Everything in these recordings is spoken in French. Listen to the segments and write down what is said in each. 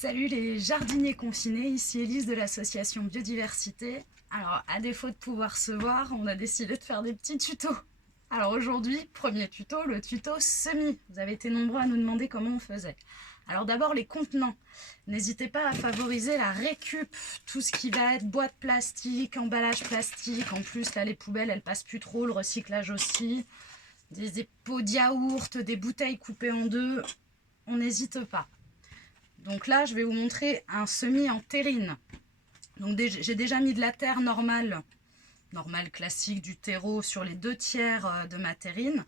Salut les jardiniers confinés, ici Élise de l'association Biodiversité. Alors, à défaut de pouvoir se voir, on a décidé de faire des petits tutos. Alors aujourd'hui, premier tuto, le tuto semis. Vous avez été nombreux à nous demander comment on faisait. Alors d'abord les contenants. N'hésitez pas à favoriser la récup, tout ce qui va être boîte plastique, emballage plastique. En plus là les poubelles elles passent plus trop, le recyclage aussi. Des pots de yaourt, des bouteilles coupées en deux, on n'hésite pas. Donc là je vais vous montrer un semis en terrine. Donc j'ai déjà mis de la terre normale classique, du terreau sur les 2/3 de ma terrine.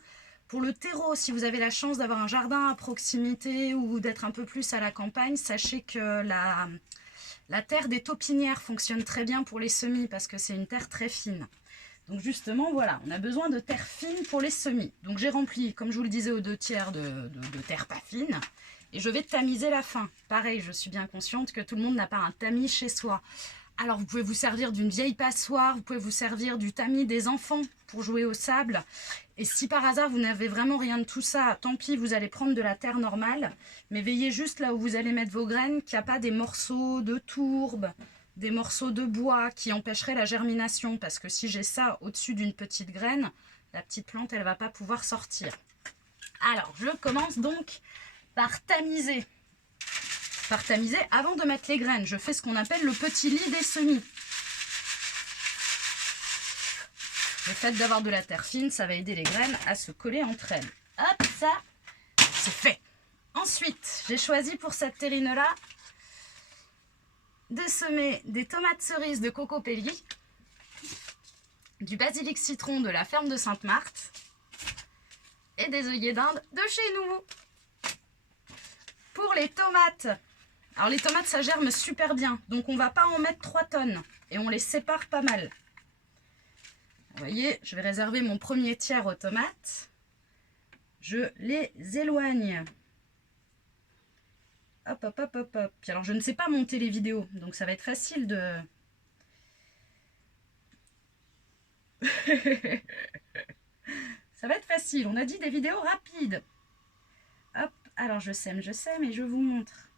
Pour le terreau, si vous avez la chance d'avoir un jardin à proximité ou d'être un peu plus à la campagne, sachez que la terre des taupinières fonctionne très bien pour les semis parce que c'est une terre très fine. Donc justement, voilà, on a besoin de terre fine pour les semis. Donc j'ai rempli, comme je vous le disais, aux 2/3 de terre pas fine. Et je vais tamiser la fin. Pareil, je suis bien consciente que tout le monde n'a pas un tamis chez soi. Alors vous pouvez vous servir d'une vieille passoire, vous pouvez vous servir du tamis des enfants pour jouer au sable. Et si par hasard vous n'avez vraiment rien de tout ça, tant pis, vous allez prendre de la terre normale. Mais veillez juste là où vous allez mettre vos graines qu'il n'y a pas des morceaux de tourbe, des morceaux de bois qui empêcheraient la germination. Parce que si j'ai ça au-dessus d'une petite graine, la petite plante elle ne va pas pouvoir sortir. Alors je commence donc par tamiser. Avant de mettre les graines, je fais ce qu'on appelle le petit lit des semis. Le fait d'avoir de la terre fine, ça va aider les graines à se coller entre elles. Hop, ça, c'est fait. Ensuite, j'ai choisi pour cette terrine-là de semer des tomates cerises de Cocopelli, du basilic citron de la ferme de Sainte-Marthe et des œillets d'Inde de chez nous. Pour les tomates, alors les tomates ça germe super bien, donc on va pas en mettre 3 tonnes et on les sépare pas mal. Vous voyez, je vais réserver mon premier tiers aux tomates. Je les éloigne. Hop, hop, hop, hop, hop. Puis alors je ne sais pas monter les vidéos, donc ça va être facile de... ça va être facile, on a dit des vidéos rapides. Hop, alors je sème et je vous montre.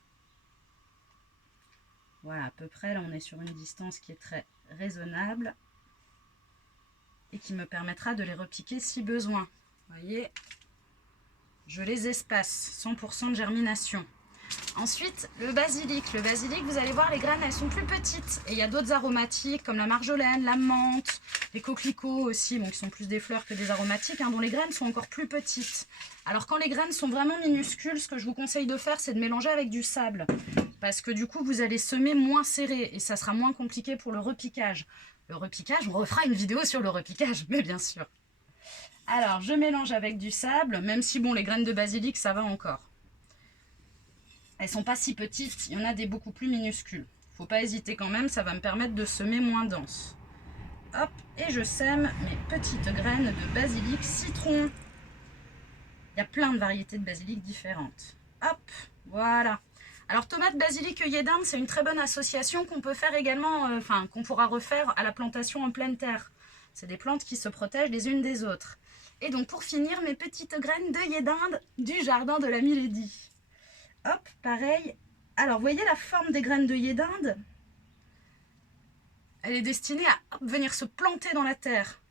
Voilà, à peu près, là on est sur une distance qui est très raisonnable et qui me permettra de les repiquer si besoin. Vous voyez, je les espace, 100% de germination. Ensuite, le basilic, vous allez voir, les graines, elles sont plus petites. Et il y a d'autres aromatiques comme la marjolaine, la menthe, les coquelicots aussi, bon, qui sont plus des fleurs que des aromatiques, hein, dont les graines sont encore plus petites. Alors quand les graines sont vraiment minuscules, ce que je vous conseille de faire, c'est de mélanger avec du sable. Parce que du coup, vous allez semer moins serré et ça sera moins compliqué pour le repiquage. Le repiquage, on refera une vidéo sur le repiquage, mais bien sûr. Alors, je mélange avec du sable, même si, bon, les graines de basilic, ça va encore. Elles sont pas si petites, il y en a des beaucoup plus minuscules. Faut pas hésiter quand même, ça va me permettre de semer moins dense. Hop, et je sème mes petites graines de basilic citron. Il y a plein de variétés de basilic différentes. Hop, voilà. Alors tomate, basilic, œillet d'Inde, c'est une très bonne association qu'on peut faire également, qu'on pourra refaire à la plantation en pleine terre. C'est des plantes qui se protègent les unes des autres. Et donc pour finir, mes petites graines d'œillet d'Inde du jardin de la Milady. Hop, pareil. Alors, vous voyez la forme des graines d'œillet d'Inde? Elle est destinée à venir se planter dans la terre.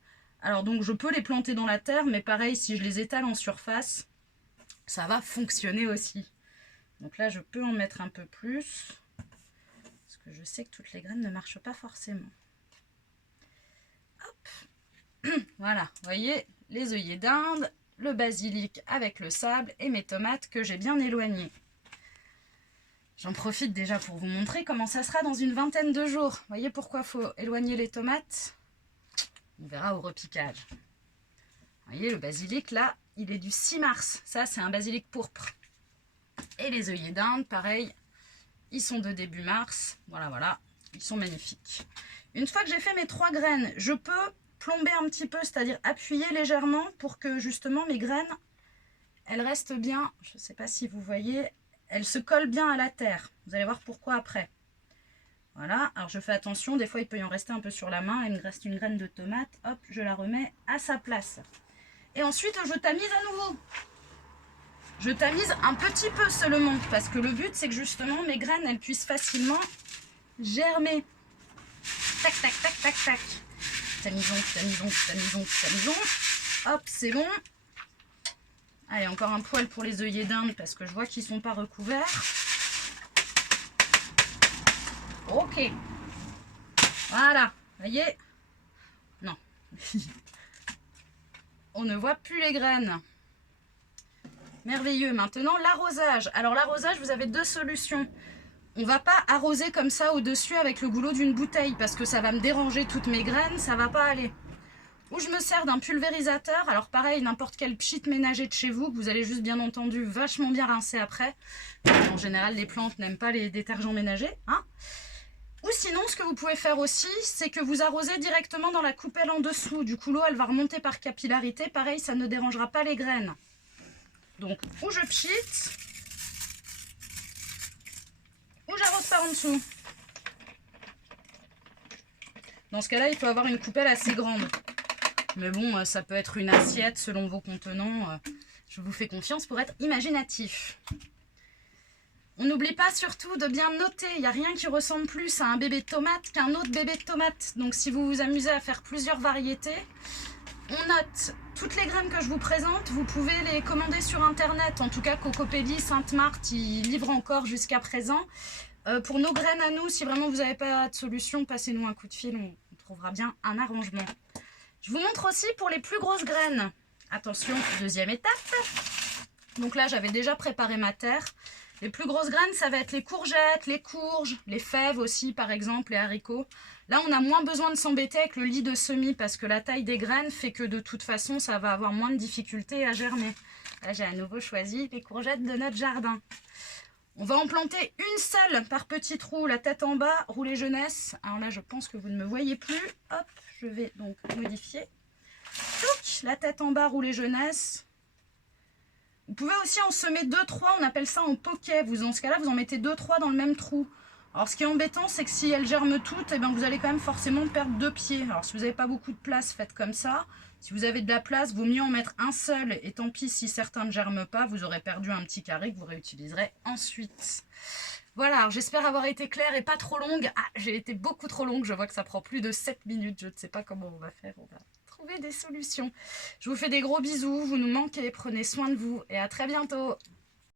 Alors, donc, je peux les planter dans la terre, mais pareil, si je les étale en surface, ça va fonctionner aussi. Donc là, je peux en mettre un peu plus, parce que je sais que toutes les graines ne marchent pas forcément. Hop. Voilà, vous voyez, les œillets d'Inde, le basilic avec le sable et mes tomates que j'ai bien éloignées. J'en profite déjà pour vous montrer comment ça sera dans une vingtaine de jours. Vous voyez pourquoi il faut éloigner les tomates? On verra au repiquage. Vous voyez, le basilic, là, il est du 6 mars. Ça, c'est un basilic pourpre. Et les œillets d'Inde, pareil, ils sont de début mars. Voilà, voilà, ils sont magnifiques. Une fois que j'ai fait mes 3 graines, je peux plomber un petit peu, c'est-à-dire appuyer légèrement pour que justement mes graines, elles restent bien. Je ne sais pas si vous voyez... Elle se colle bien à la terre. Vous allez voir pourquoi après. Voilà. Alors je fais attention. Des fois, il peut y en rester un peu sur la main. Il me reste une graine de tomate. Hop, je la remets à sa place. Et ensuite, je tamise à nouveau. Je tamise un petit peu seulement parce que le but c'est que justement mes graines elles puissent facilement germer. Tac, tac, tac, tac, tac. Tamisons, tamisons, tamisons, tamisons. Hop, c'est bon. Allez, encore un poil pour les œillets d'Inde parce que je vois qu'ils ne sont pas recouverts. Ok. Voilà. Vous voyez? Non. On ne voit plus les graines. Merveilleux. Maintenant, l'arrosage. Alors, l'arrosage, vous avez deux solutions. On va pas arroser comme ça au-dessus avec le goulot d'une bouteille parce que ça va me déranger toutes mes graines, ça va pas aller. Ou je me sers d'un pulvérisateur. Alors pareil, n'importe quel pchit ménager de chez vous, que vous allez juste bien entendu vachement bien rincer après. En général, les plantes n'aiment pas les détergents ménagers. Hein. Ou sinon, ce que vous pouvez faire aussi, c'est que vous arrosez directement dans la coupelle en dessous. Du coup, l'eau, elle va remonter par capillarité. Pareil, ça ne dérangera pas les graines. Donc, ou je pchit, ou j'arrose par en dessous. Dans ce cas-là, il faut avoir une coupelle assez grande. Mais bon, ça peut être une assiette selon vos contenants. Je vous fais confiance pour être imaginatif. On n'oublie pas surtout de bien noter. Il n'y a rien qui ressemble plus à un bébé de tomate qu'un autre bébé de tomate. Donc si vous vous amusez à faire plusieurs variétés, on note toutes les graines que je vous présente. Vous pouvez les commander sur Internet. En tout cas, Cocopédie, Sainte-Marthe, ils livrent encore jusqu'à présent. Pour nos graines à nous, si vraiment vous n'avez pas de solution, passez-nous un coup de fil. On trouvera bien un arrangement. Je vous montre aussi pour les plus grosses graines. Attention, deuxième étape. Donc là, j'avais déjà préparé ma terre. Les plus grosses graines, ça va être les courgettes, les courges, les fèves aussi, par exemple, les haricots. Là, on a moins besoin de s'embêter avec le lit de semis parce que la taille des graines fait que de toute façon, ça va avoir moins de difficultés à germer. Là, j'ai à nouveau choisi les courgettes de notre jardin. On va en planter une seule par petit trou, la tête en bas, rouler jeunesse. Alors là, je pense que vous ne me voyez plus. Hop, je vais donc modifier. Touc, la tête en bas, rouler jeunesse. Vous pouvez aussi en semer 2-3, on appelle ça en poquet. Dans ce cas-là, vous en mettez 2-3 dans le même trou. Alors ce qui est embêtant, c'est que si elles germent toutes, eh ben, vous allez quand même forcément perdre 2 pieds. Alors si vous n'avez pas beaucoup de place, faites comme ça. Si vous avez de la place, vaut mieux en mettre un seul. Et tant pis si certains ne germent pas, vous aurez perdu un petit carré que vous réutiliserez ensuite. Voilà, j'espère avoir été claire et pas trop longue. Ah, j'ai été beaucoup trop longue, je vois que ça prend plus de 7 minutes. Je ne sais pas comment on va faire, on va trouver des solutions. Je vous fais des gros bisous, vous nous manquez, prenez soin de vous et à très bientôt.